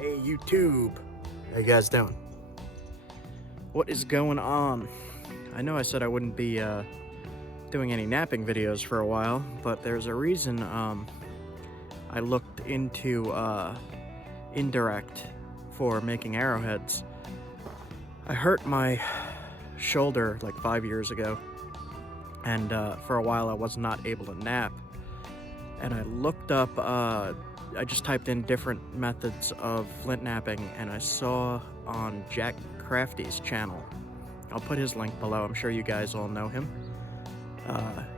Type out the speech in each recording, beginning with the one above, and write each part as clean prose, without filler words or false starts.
Hey YouTube, how you guys doing? What is going on? I know I said I wouldn't be doing any napping videos for a while, but there's a reason I looked into indirect for making arrowheads. I hurt my shoulder like 5 years ago, and for a while I was not able to nap. And I looked up, I just typed in different methods of flintknapping, and I saw on Jack Crafty's channel. I'll put his link below. I'm sure you guys all know him.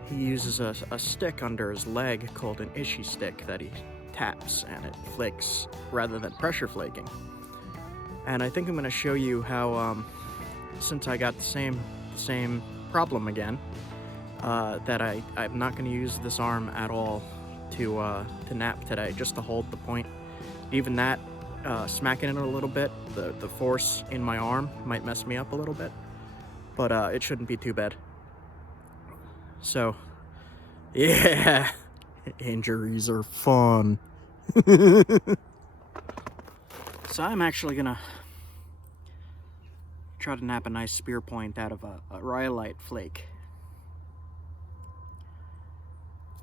He uses a stick under his leg called an ishi stick that he taps, and it flakes rather than pressure flaking. And I think I'm going to show you how, since I got the same problem again, that I'm not going to use this arm at all to nap today, just to hold the point. Even that, smacking it a little bit, the force in my arm might mess me up a little bit, but it shouldn't be too bad. So, yeah, injuries are fun. So I'm actually gonna try to nap a nice spear point out of a rhyolite flake.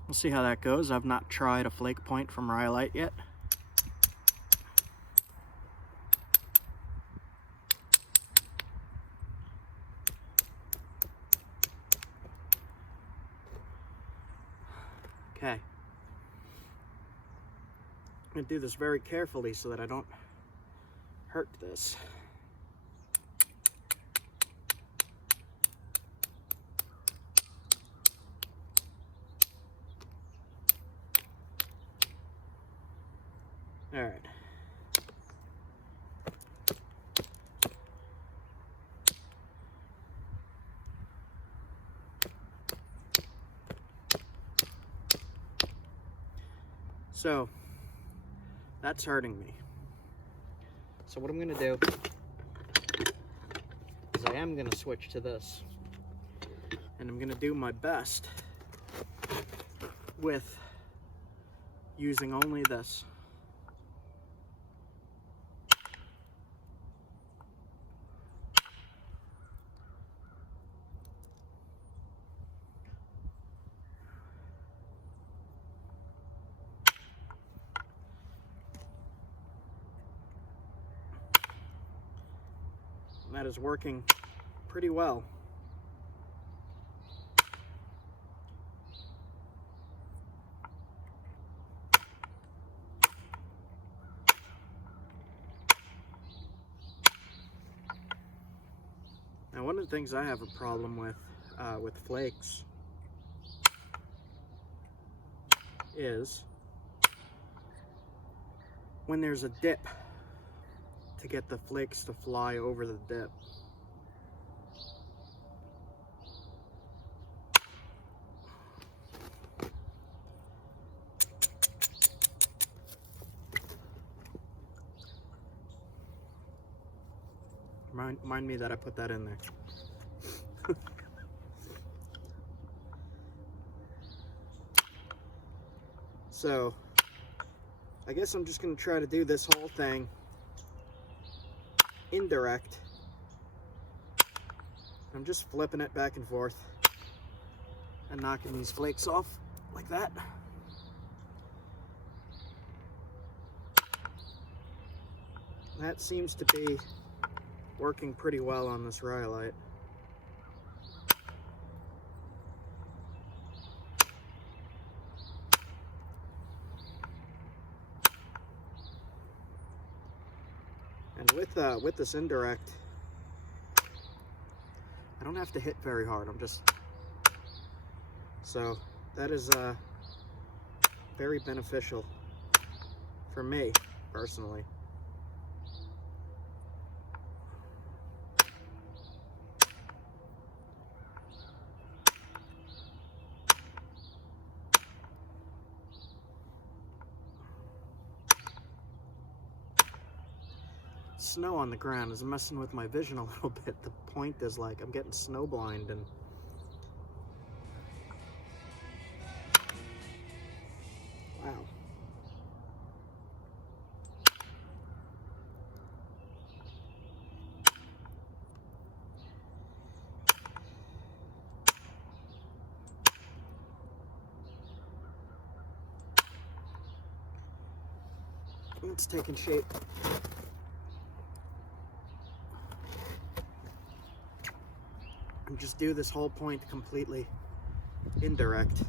We'll see how that goes. I've not tried a flake point from rhyolite yet. Okay. I'm gonna do this very carefully so that I don't hurt this. All right. So, that's hurting me. So what I'm gonna do is I am gonna switch to this. And I'm gonna do my best with using only this. And that is working pretty well. Now, one of the things I have a problem with flakes is when there's a dip, to get the flakes to fly over the dip. Remind me that I put that in there. So, I guess I'm just going to try to do this whole thing indirect. I'm just flipping it back and forth and knocking these flakes off like that. That seems to be working pretty well on this rhyolite. And with this indirect, I don't have to hit very hard. So that is very beneficial for me personally. Snow on the ground is messing with my vision a little bit. The point is, like, I'm getting snow blind, and wow. It's taking shape. And just do this whole point completely indirect.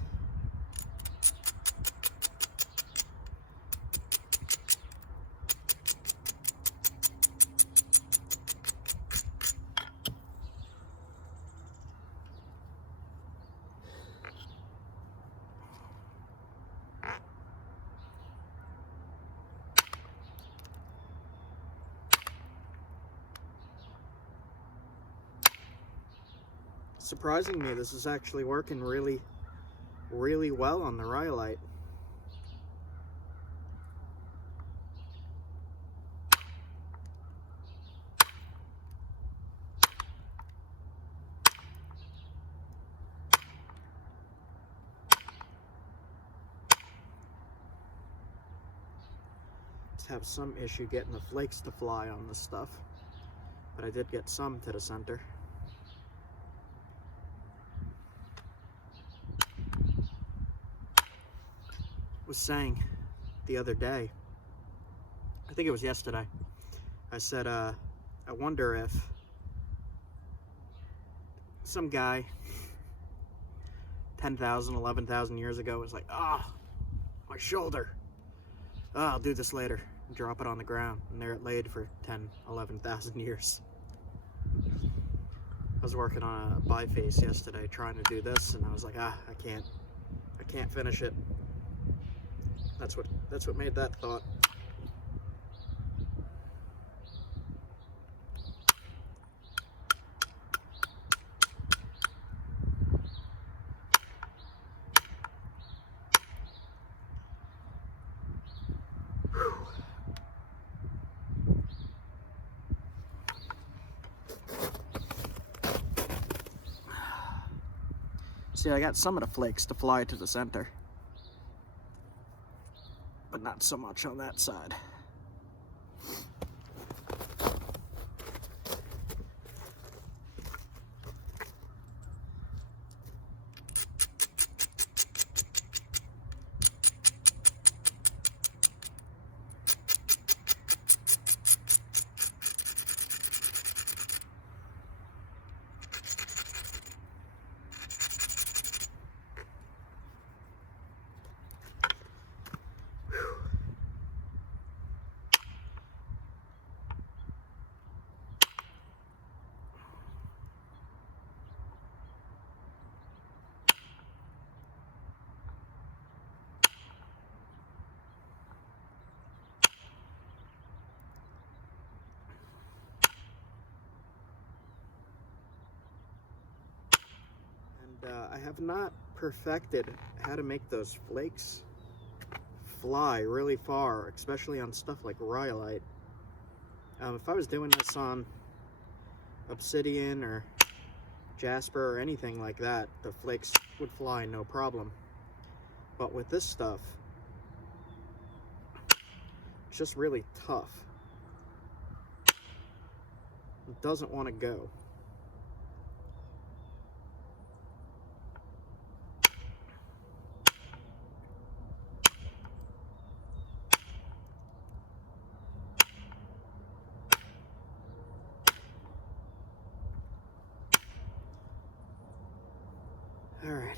Surprisingly, this is actually working really well on the Rhyolite. Just have some issue getting the flakes to fly on this stuff, but I did get some to the center. Was saying the other day, I think it was yesterday, I said, I wonder if some guy 10,000, 11,000 years ago was like, my shoulder. I'll do this later. And drop it on the ground. And there it laid for 10, 11,000 years. I was working on a biface yesterday trying to do this, and I was like, I can't finish it. That's what made that thought. See, I got some of the flakes to fly to the center, but not so much on that side. I have not perfected how to make those flakes fly really far, especially on stuff like Rhyolite. If I was doing this on obsidian or jasper or anything like that, the flakes would fly no problem. But with this stuff, it's just really tough. It doesn't want to go. All right.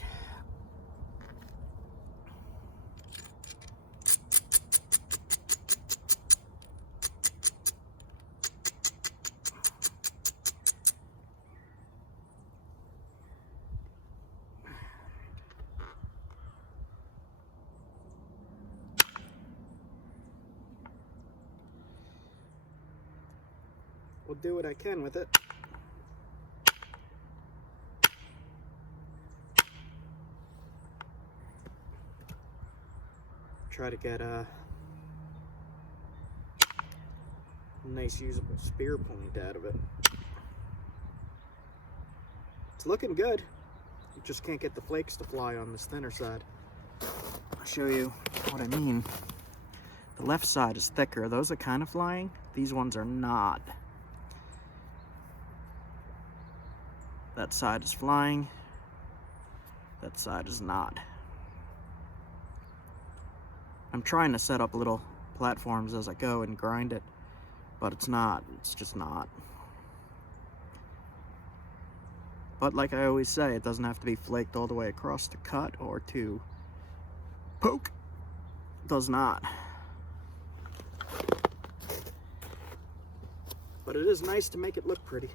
We'll do what I can with it. Try to get a nice usable spear point out of it. It's looking good. You just can't get the flakes to fly on this thinner side. I'll show you what I mean. The left side is thicker. Those are kind of flying. These ones are not. That side is flying. That side is not. I'm trying to set up little platforms as I go and grind it, but it's not. It's just not. But like I always say, it doesn't have to be flaked all the way across to cut or to poke. It does not. But it is nice to make it look pretty.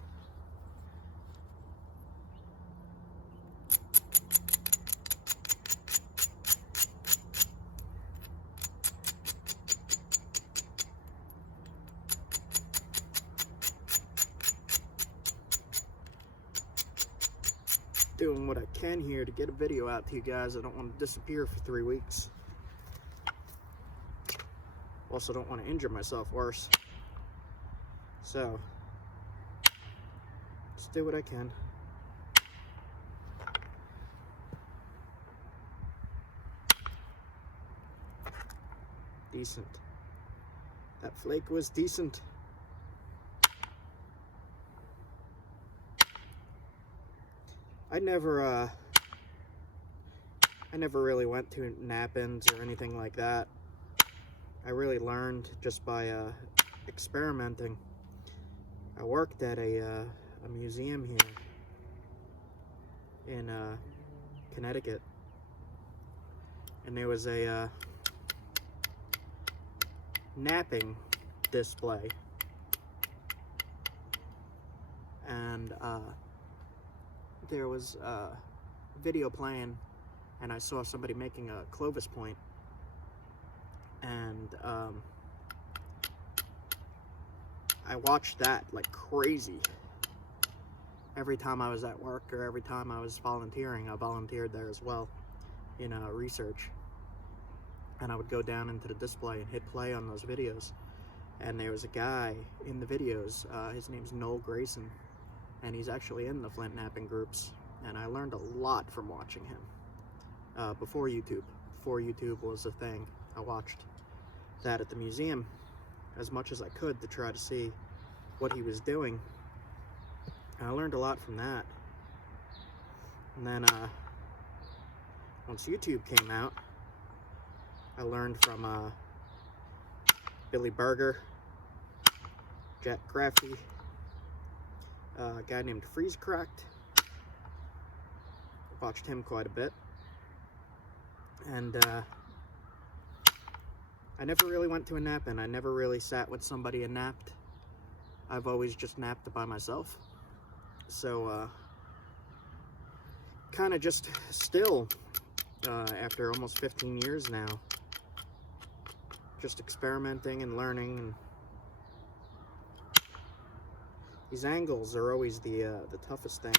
Doing what I can here to get a video out to you guys. I don't want to disappear for 3 weeks. Also don't want to injure myself worse. So, let's do what I can. Decent. That flake was decent. I never really went to nap-ins or anything like that. I really learned just by experimenting. I worked at a museum here in Connecticut, and there was a napping display, and there was a video playing, and I saw somebody making a Clovis point, and I watched that like crazy. Every time I was at work or every time I was volunteering, I volunteered there as well in research, and I would go down into the display and hit play on those videos, and there was a guy in the videos, his name's Noel Grayson, and he's actually in the Flintknapping groups, and I learned a lot from watching him. Before YouTube was a thing, I watched that at the museum as much as I could to try to see what he was doing. And I learned a lot from that. And then once YouTube came out, I learned from Billy Berger, Jack Crafty, a guy named Freeze Cracked. Watched him quite a bit, and I never really went to a nap-in. I never really sat with somebody and napped. I've always just napped by myself. So kind of just still, after almost 15 years now, just experimenting and learning. And these angles are always the toughest thing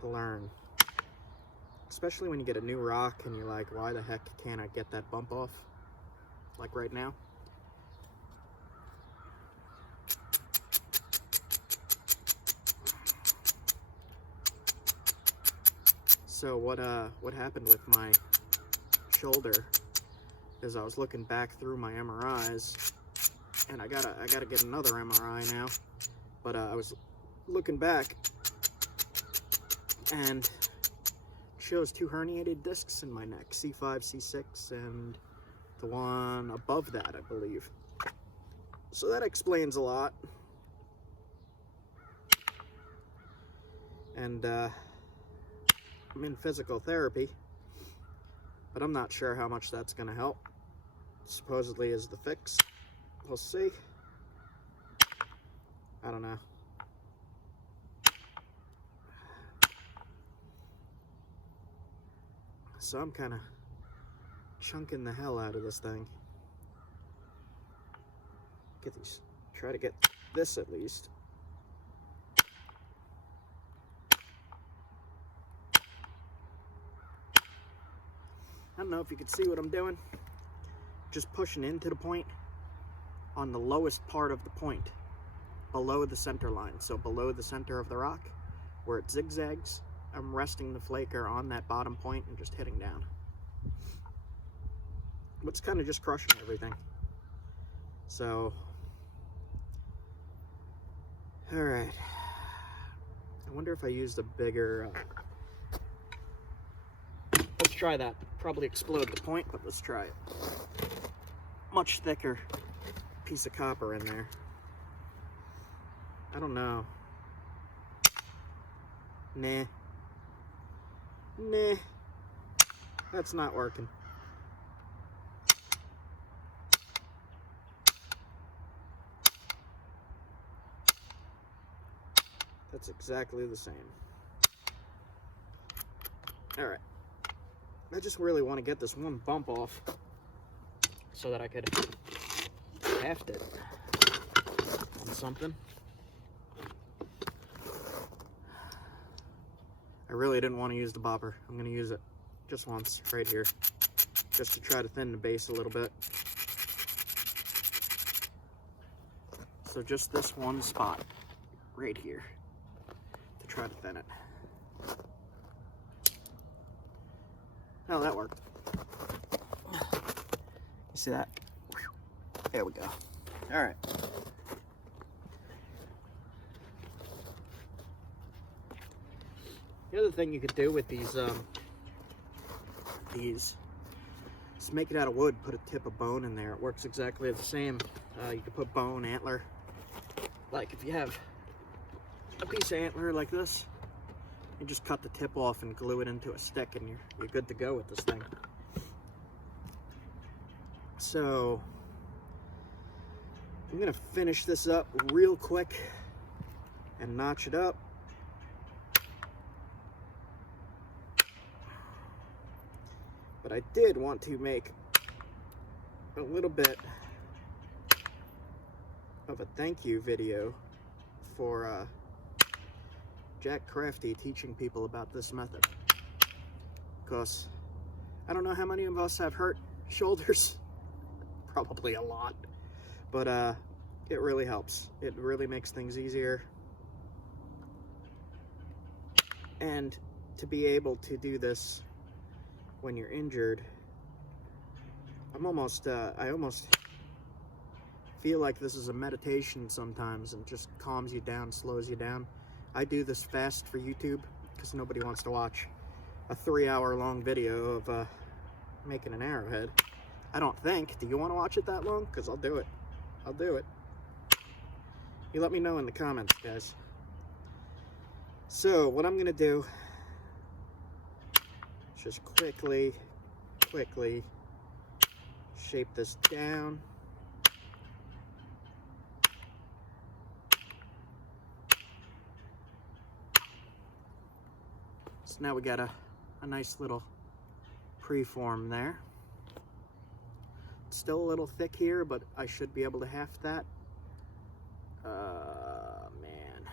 to learn. Especially when you get a new rock and you're like, why the heck can't I get that bump off? Like right now. So what happened with my shoulder is I was looking back through my MRIs, and I gotta get another MRI now. But I was looking back, and shows 2 herniated discs in my neck, C5, C6, and the one above that, I believe. So that explains a lot. And I'm in physical therapy, but I'm not sure how much that's gonna help. Supposedly is the fix. We'll see. I don't know. So I'm kind of chunking the hell out of this thing. Get these, try to get this at least. I don't know if you can see what I'm doing. Just pushing into the point on the lowest part of the point, below the center line. So below the center of the rock, where it zigzags, I'm resting the flaker on that bottom point and just hitting down. But it's kind of just crushing everything. So, all right. I wonder if I used a bigger, let's try that. Probably explode the point, but let's try it. much thicker piece of copper in there. I don't know. Nah. Nah. That's not working. That's exactly the same. Alright. I just really want to get this one bump off so that I could haft it on something. I really didn't want to use the bopper. I'm going to use it just once right here, just to try to thin the base a little bit. So just this one spot right here to try to thin it. Oh, that worked. You see that? There we go. All right. The other thing you could do with these is make it out of wood, put a tip of bone in there. It works exactly the same. You could put bone, antler. Like if you have a piece of antler like this, you just cut the tip off and glue it into a stick and you're good to go with this thing. So I'm gonna finish this up real quick and notch it up. But I did want to make a little bit of a thank you video for Jack Crafty teaching people about this method, because I don't know how many of us have hurt shoulders, probably a lot, but it really helps. It really makes things easier, and to be able to do this when you're injured, I almost feel like this is a meditation sometimes, and just calms you down, slows you down. I do this fast for YouTube because nobody wants to watch a 3-hour long video of making an arrowhead. I don't think. Do you want to watch it that long? Because I'll do it. I'll do it. You let me know in the comments, guys. So what I'm gonna do is just quickly shape this down. So now we got a nice little preform there. It's still a little thick here, but I should be able to haft that. Man.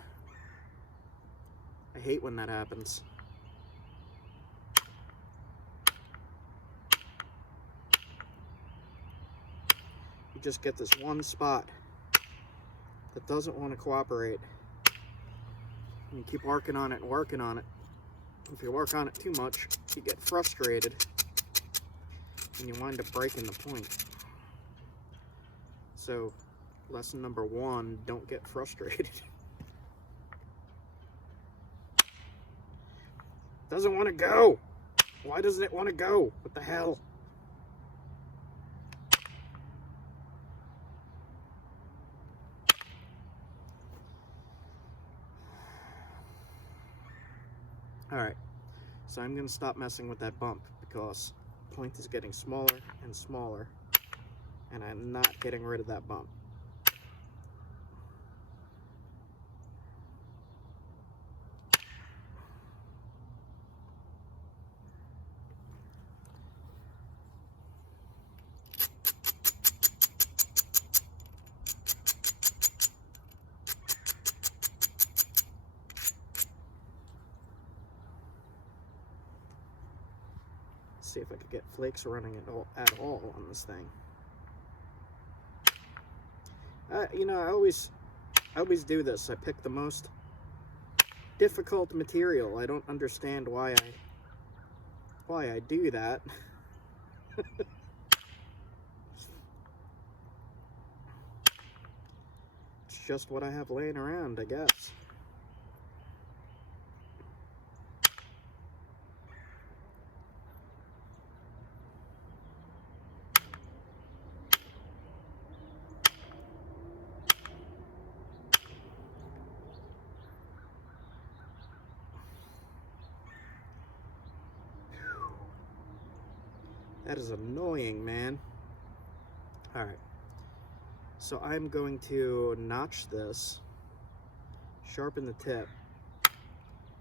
I hate when that happens. You just get this one spot that doesn't want to cooperate. And you keep working on it and working on it. If you work on it too much, you get frustrated and you wind up breaking the point. So, lesson number 1, don't get frustrated. Doesn't want to go. Why doesn't it want to go? What the hell? Alright, so I'm going to stop messing with that bump because the point is getting smaller and smaller, and I'm not getting rid of that bump. See if I could get flakes running at all on this thing. You know, I always do this. I pick the most difficult material. I don't understand why I do that. It's just what I have laying around, I guess. That is annoying, man. Alright. So I'm going to notch this, sharpen the tip,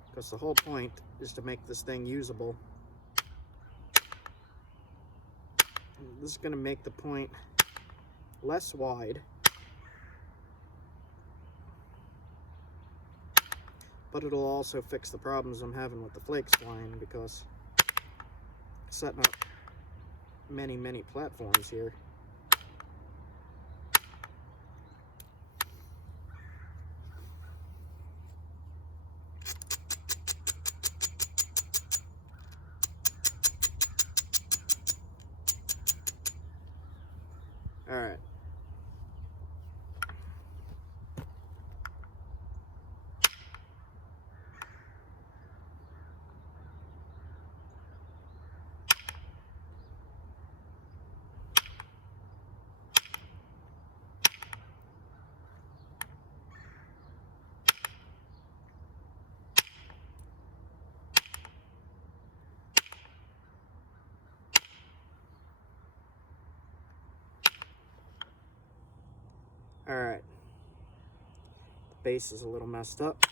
because the whole point is to make this thing usable. This is going to make the point less wide, but it'll also fix the problems I'm having with the flakes flying, because setting up many platforms here. All right. All right. The base is a little messed up.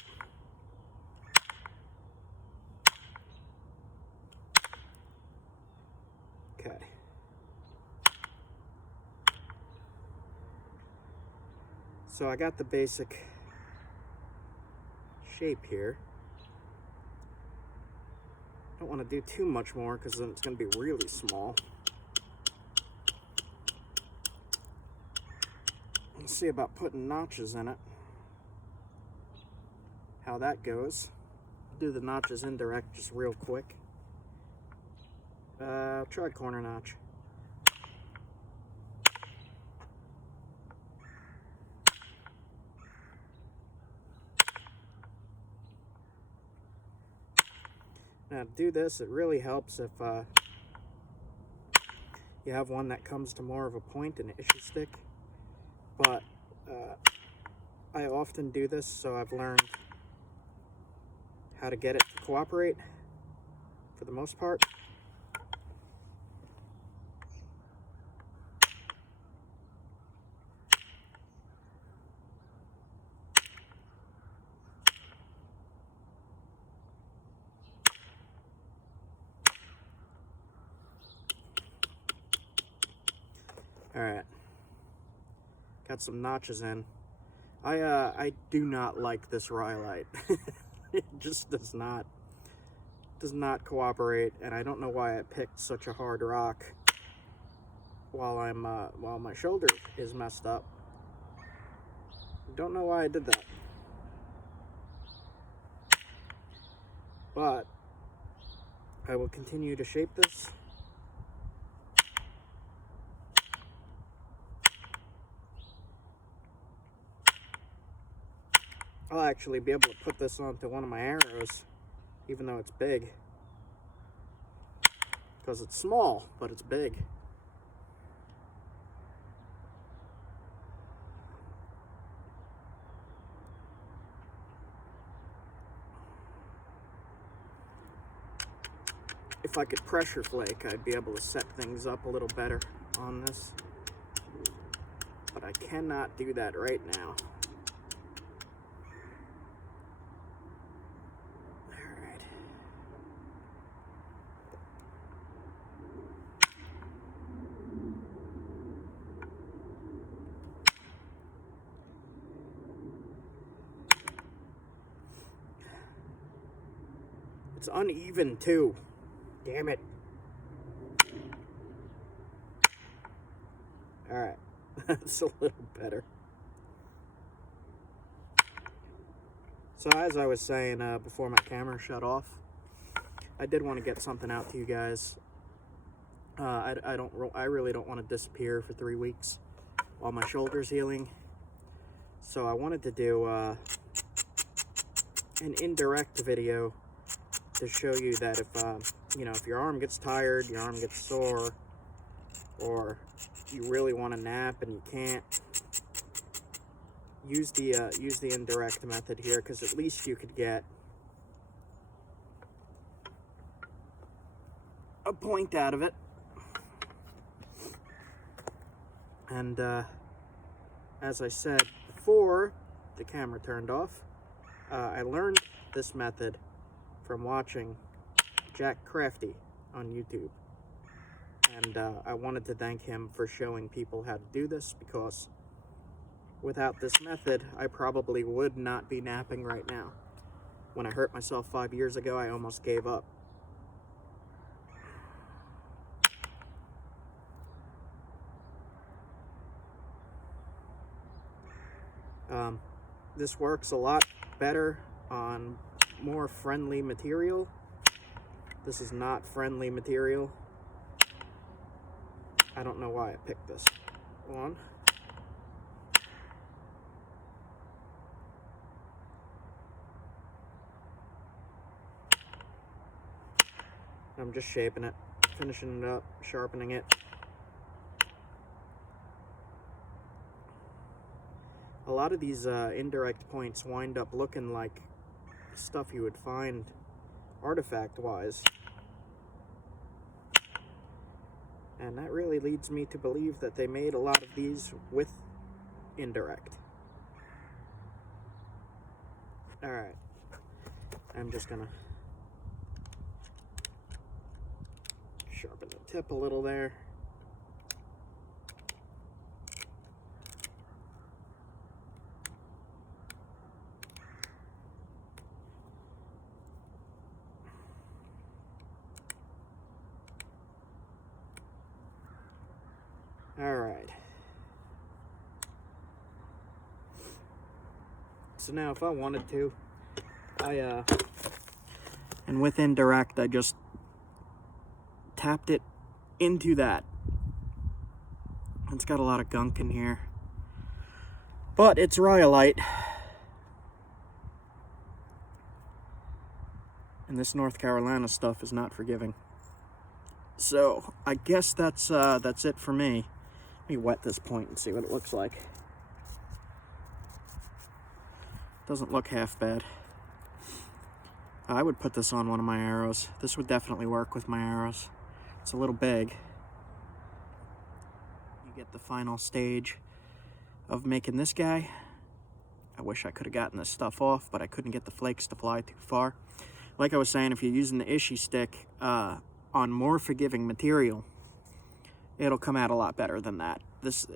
Okay. So I got the basic shape here. Don't want to do too much more because then it's going to be really small. Let's see about putting notches in it. How that goes. Do the notches indirect just real quick. I'll try corner notch. Now to do this, it really helps if you have one that comes to more of a point, an ishi stick. But I often do this, so I've learned how to get it to cooperate for the most part. All right, got some notches in. I do not like this rhyolite. It just does not cooperate, and I don't know why I picked such a hard rock while my shoulder is messed up. Don't know why I did that, but I will continue to shape this. I'll actually be able to put this onto one of my arrows, even though it's big. Because it's small, but it's big. If I could pressure flake, I'd be able to set things up a little better on this. But I cannot do that right now. It's uneven too. Damn it. Alright, that's a little better. So as I was saying before my camera shut off, I did want to get something out to you guys. I really don't want to disappear for 3 weeks while my shoulder's healing. So I wanted to do an indirect video to show you that if if your arm gets tired, your arm gets sore, or you really want to nap and you can't, use the indirect method here, because at least you could get a point out of it. And as I said before the camera turned off, I learned this method from watching Jack Crafty on YouTube. And I wanted to thank him for showing people how to do this, because without this method, I probably would not be napping right now. When I hurt myself 5 years ago, I almost gave up. This works a lot better on more friendly material. This is not friendly material. I don't know why I picked this one. I'm just shaping it, finishing it up, sharpening it. A lot of these indirect points wind up looking like stuff you would find artifact-wise. And that really leads me to believe that they made a lot of these with indirect. Alright, I'm just gonna sharpen the tip a little there. Alright. So now if I wanted to, and with indirect, I just tapped it into that. It's got a lot of gunk in here, but it's rhyolite, and this North Carolina stuff is not forgiving. So I guess that's it for me. Let me wet this point and see what it looks like. Doesn't look half bad. I would put this on one of my arrows. This would definitely work with my arrows. It's a little big. You get the final stage of making this guy. I wish I could have gotten this stuff off, but I couldn't get the flakes to fly too far. Like I was saying, if you're using the ishi stick on more forgiving material, it'll come out a lot better than that.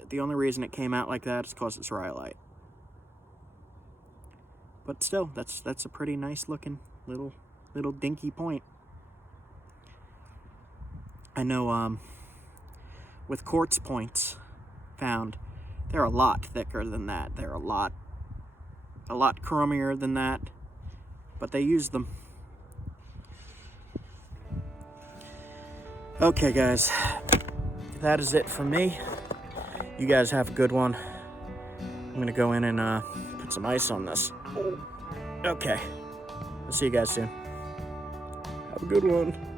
The only reason it came out like that is because it's rhyolite. But still, that's a pretty nice looking little dinky point. I know with quartz points found, they're a lot thicker than that. They're a lot chromier than that, but they use them. Okay guys, that is it for me. You guys have a good one. I'm gonna go in and put some ice on this. Okay, I'll see you guys soon. Have a good one.